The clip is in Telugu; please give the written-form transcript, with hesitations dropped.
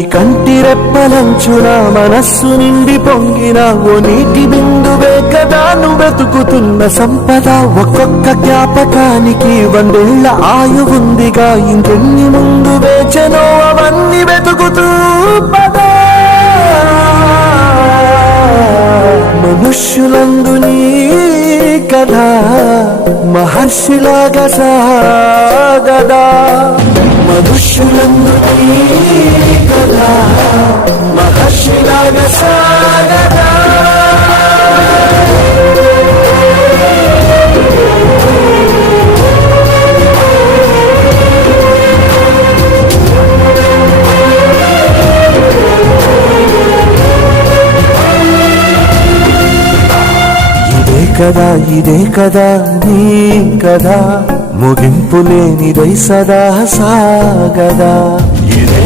ఈ కంటి రెప్పలంచున మనస్సు నిండి పొంగిన ఓ నీటి బిందువే కదా నువ్వు వెతుకుతున్న సంపద. ఒక్కొక్క జ్ఞాపకానికి 100 ఏళ్ల ఆయువుందిగా, ఇంకెన్ని ముందు వేచనో అవన్నీ వెతుకుతూ పదా. మనుష్యులందు నీ కథ మహర్షిలాగా సాగదా. మనుష్యులందు నీ కథ మహర్షిలాగా సాగదా. ఇదే కదా నీ కదా, ముగింపు లేనిదై సదా సాగదా. ఇదే